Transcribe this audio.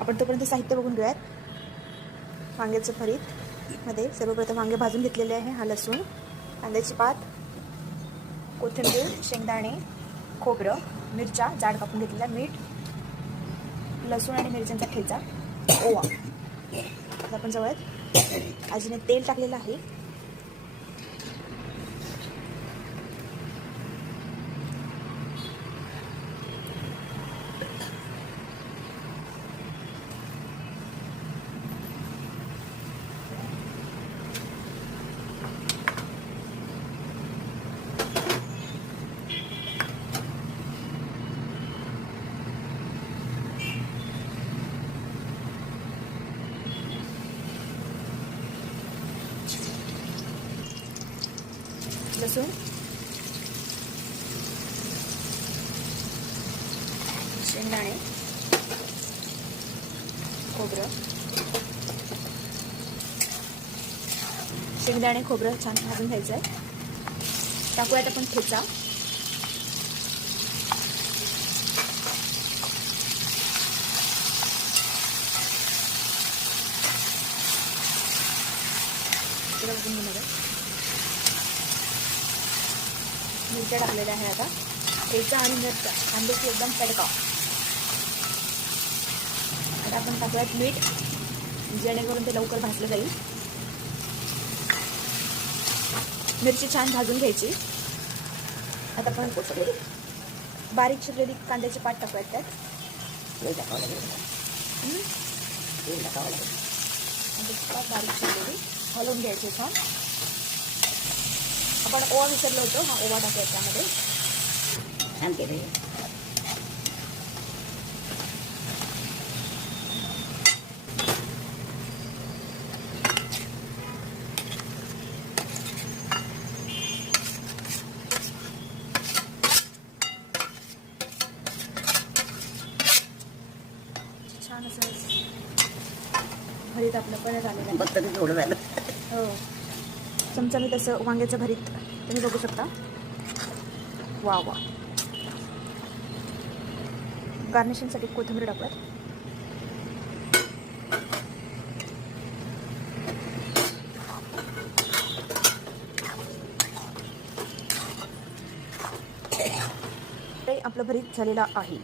आपण तोपर्यंत साहित्य बघून घेऊयात। वांग्याचं भरीत मध्ये सर्वप्रथम वांगे भाजून घेतलेले आहे। हा लसूण, कांद्याची पात, कोथिंबीर, शेंगदाणे, खोबरं, मिरच्या जाड कापून घेतलेल्या, मीठ, लसूण आणि मिरच्यांचा ठेचा, ओवा। आता आपण जवळत आजीने तेल टाकलेलं आहे। लसूण, शेंगदाणे, खोबरं, शेंगदाणे खोबरं छान भाजून घ्यायचं आहे। टाकूयात आपण ठेचा, मिरच्या टाकलेल्या आहे। आता ठेचा आणि मिरच्या कांद्याची एकदम तडका। आता आपण टाकूयात मीठ, जेणेकरून ते लवकर भाजलं जाईल। मिरची छान भाजून घ्यायची। आता आपण बारीक चिरलेली कांद्याची पात टाकूयात त्यात। बारीक चिरलेली हलवून घ्यायची छान। आपण ओवा विसरलो होतो, हा ओवा टाकूयात त्यामध्ये। छान केले। छान असं भरीत आपलं परत आलेलं आहे। थोडं झालं हो, चमचाने तसं वांग्याचं भरीत तुम्ही बघू शकता। वा वा। गार्निशिंगसाठी कोथिंबीर टाकूयात। आपलं भरीत झालेलं आहे।